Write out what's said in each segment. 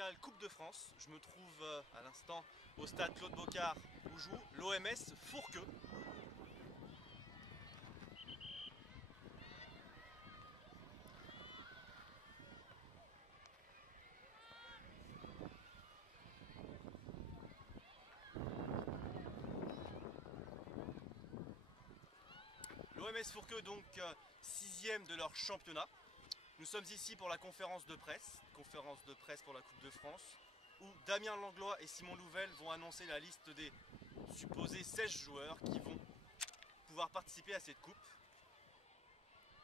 spécial Coupe de France. Je me trouve à l'instant au stade Claude Bocard où joue l'OMS Fourqueux. L'OMS Fourqueux donc 6e de leur championnat. Nous sommes ici pour la conférence de presse pour la Coupe de France, où Damien Langlois et Simon Louvel vont annoncer la liste des supposés 16 joueurs qui vont pouvoir participer à cette coupe.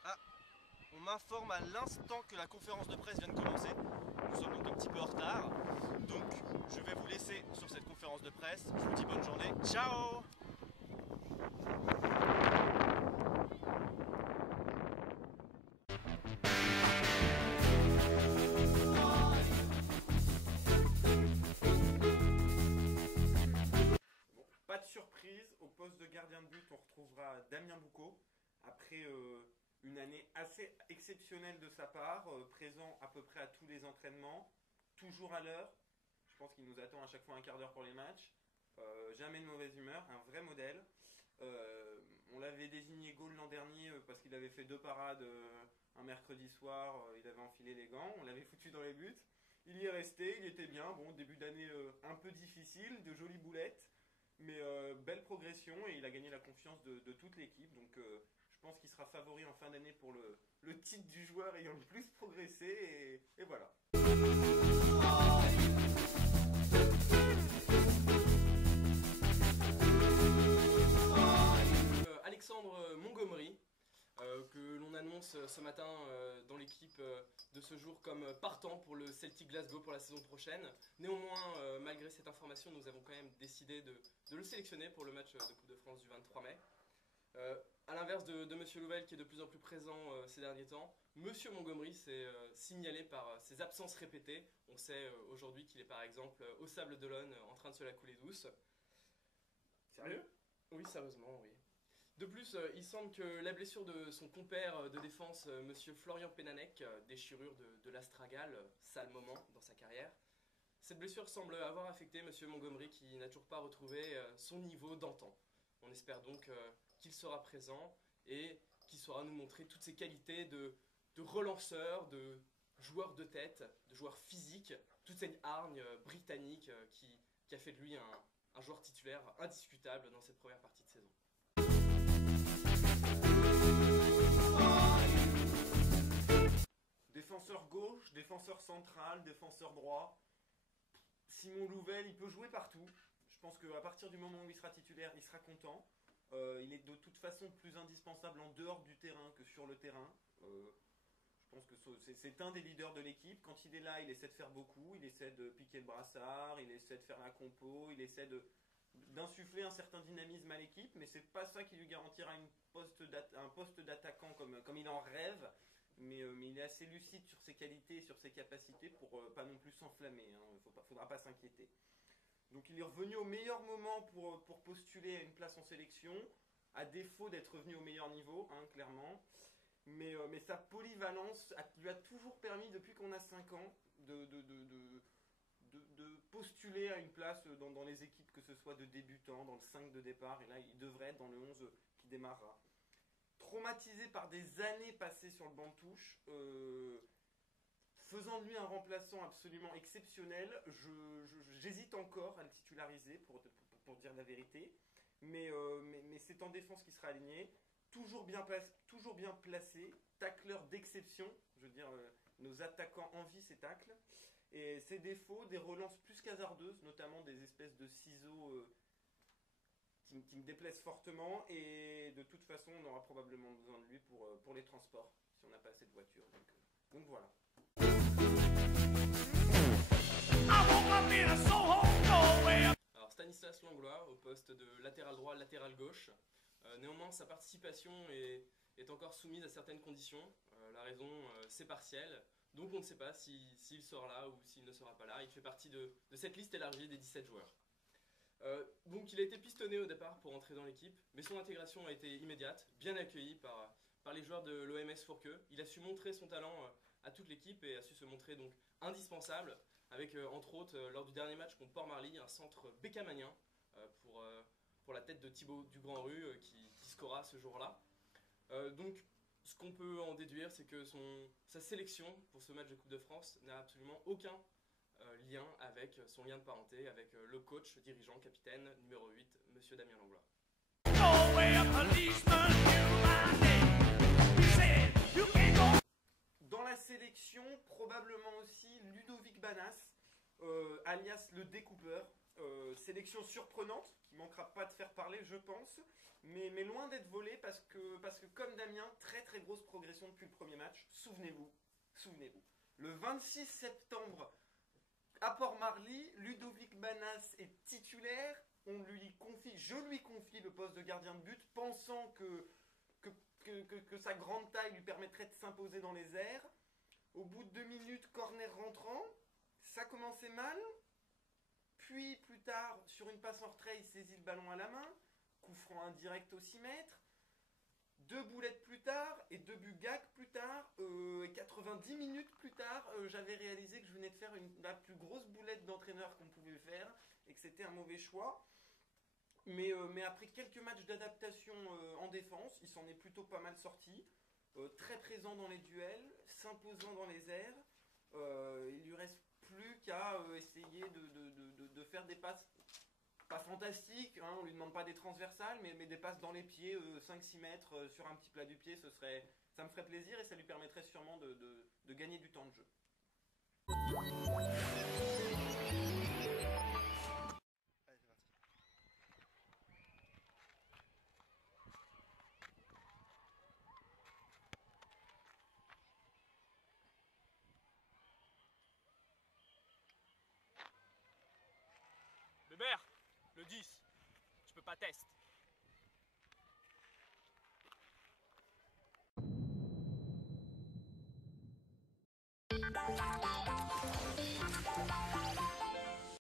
Ah, on m'informe à l'instant que la conférence de presse vient de commencer. Nous sommes donc un petit peu en retard. Donc je vais vous laisser sur cette conférence de presse. Je vous dis bonne journée. Ciao! Pas de surprise, au poste de gardien de but, on retrouvera Damien Boucaud, après une année assez exceptionnelle de sa part, présent à peu près à tous les entraînements, toujours à l'heure. Je pense qu'il nous attend à chaque fois un quart d'heure pour les matchs. Jamais de mauvaise humeur, un vrai modèle. On l'avait désigné goal l'an dernier parce qu'il avait fait 2 parades un mercredi soir, il avait enfilé les gants, on l'avait foutu dans les buts. Il y est resté, il était bien, bon, début d'année un peu difficile, de jolies boulettes. Mais belle progression et il a gagné la confiance de toute l'équipe. Donc je pense qu'il sera favori en fin d'année pour le titre du joueur ayant le plus progressé. Et voilà. Alexandre Montgomery, que l'on annonce ce matin dans l'équipe de ce jour comme partant pour le Celtic Glasgow pour la saison prochaine. Néanmoins, malgré cette information, nous avons quand même décidé de le sélectionner pour le match de Coupe de France du 23 mai. A l'inverse de Monsieur Louvel qui est de plus en plus présent ces derniers temps, Monsieur Montgomery s'est signalé par ses absences répétées. On sait aujourd'hui qu'il est par exemple au Sable d'Olonne en train de se la couler douce. Sérieux? Oui, sérieusement, oui. De plus, il semble que la blessure de son compère de défense, Monsieur Florian Pénanec, déchirure de l'astragale, sale moment dans sa carrière. Cette blessure semble avoir affecté Monsieur Montgomery qui n'a toujours pas retrouvé son niveau d'antan. On espère donc qu'il sera présent et qu'il saura nous montrer toutes ses qualités de relanceur, de joueur de tête, de joueur physique, toute cette hargne britannique qui a fait de lui un joueur titulaire indiscutable dans cette première partie de saison. Défenseur gauche, défenseur central, défenseur droit. Simon Louvel, il peut jouer partout. Je pense qu'à partir du moment où il sera titulaire, il sera content. Il est de toute façon plus indispensable en dehors du terrain que sur le terrain. Je pense que c'est un des leaders de l'équipe. Quand il est là, il essaie de faire beaucoup. Il essaie de piquer le brassard, il essaie de faire la compo, il essaie d'insuffler un certain dynamisme à l'équipe. Mais c'est pas ça qui lui garantira un poste d'attaquant comme il en rêve. Mais il est assez lucide sur ses qualités et sur ses capacités pour pas non plus s'enflammer. Il ne faudra pas s'inquiéter. Donc il est revenu au meilleur moment pour postuler à une place en sélection, à défaut d'être revenu au meilleur niveau, clairement. Mais sa polyvalence lui a toujours permis, depuis qu'on a 5 ans, de postuler à une place dans les équipes, que ce soit de débutants, dans le 5 de départ. Et là, il devrait être dans le 11 qui démarrera. Traumatisé par des années passées sur le banc de touche, faisant de lui un remplaçant absolument exceptionnel, j'hésite encore à le titulariser pour dire la vérité, mais c'est en défense qu'il sera aligné, toujours bien placé, tacleur d'exception, je veux dire, nos attaquants envient ces tacles, et ses défauts, des relances plus qu'hasardeuses, notamment des espèces de ciseaux qui me déplaisent fortement, et de toute façon on aura probablement besoin de lui pour les transports si on n'a pas assez de voitures, donc voilà. Alors Stanislas Langlois au poste de latéral droit, latéral gauche. Néanmoins sa participation est encore soumise à certaines conditions. La raison c'est partiel, donc on ne sait pas s'il sera là ou s'il ne sera pas là. Il fait partie de cette liste élargie des 17 joueurs. Donc il a été pistonné au départ pour entrer dans l'équipe, mais son intégration a été immédiate, bien accueillie par les joueurs de l'OMS Fourqueux. Il a su montrer son talent à toute l'équipe et a su se montrer donc indispensable avec entre autres lors du dernier match contre Port-Marly, un centre bécamanien pour la tête de Thibaut du Grand-Rue qui scora ce jour-là. Donc ce qu'on peut en déduire, c'est que sa sélection pour ce match de Coupe de France n'a absolument aucun lien avec son lien de parenté avec le coach, dirigeant, capitaine, numéro 8, monsieur Damien Langlois. Dans la sélection, probablement aussi Ludovic Banas, alias le découpeur. Sélection surprenante, qui manquera pas de faire parler, je pense, mais loin d'être volée parce que comme Damien, très très grosse progression depuis le premier match. Souvenez-vous, le 26 septembre à Port-Marly, Ludovic Banas est titulaire. Je lui confie le poste de gardien de but, pensant que sa grande taille lui permettrait de s'imposer dans les airs. Au bout de 2 minutes, corner rentrant, ça commençait mal. Puis plus tard, sur une passe en retrait, il saisit le ballon à la main. Coup franc indirect au 6 mètres. 2 boulettes plus tard et 2 buts gag plus tard. Et 90 minutes plus tard, j'avais réalisé que je venais de faire la plus grosse boulette d'entraîneur qu'on pouvait faire et que c'était un mauvais choix. Mais après quelques matchs d'adaptation en défense, il s'en est plutôt pas mal sorti. Très présent dans les duels, s'imposant dans les airs. Il lui reste plus qu'à essayer de faire des passes pas fantastiques, hein, on lui demande pas des transversales, mais des passes dans les pieds, 5-6 mètres sur un petit plat du pied, ça me ferait plaisir et ça lui permettrait sûrement de gagner du temps de jeu. Bébert, le 10, tu peux pas tester.